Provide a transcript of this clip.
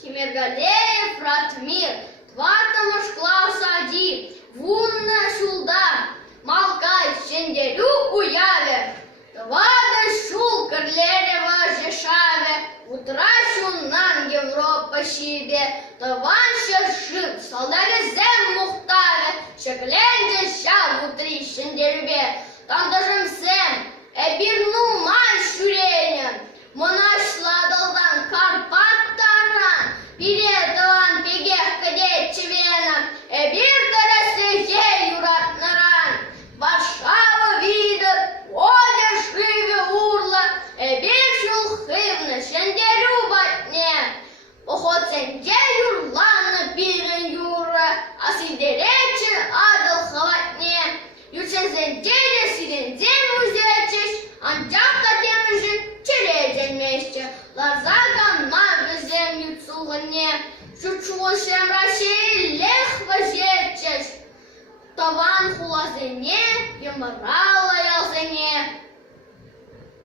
Тимиргалеев Ратмир, Тватамыш Клаусади, Вунна Шулда, Малкай Шендерю Уяве, Твада Шул Карлерева Жешаве, Утрашуннан Европа Шибе, Таван Шашиб, Салдарезем Мухтаве, Шекленде Ша Утри Шендерюбе, там даже всем, Эбирну Май Шуренен, Монашладалдан Карпаттаран, Пиретован Пегех Кадет Чевена, Эбир Тарасы Хей Юратнаран, Варшава видит, Одя Шриве Урла, Эбир Шулхивна Шендерю Батне, Поход Сенде Юрлана Пирен Юра, А Сидеречи Адал Хаватне, Ючен Зенделе Сидензен Узечеш, Анджавка Темежин Череден вместе, Лазаган на землю Цугане, Шучушем Раши Лех Возечеш, Таван Хулазене, Юмрала Ялзене.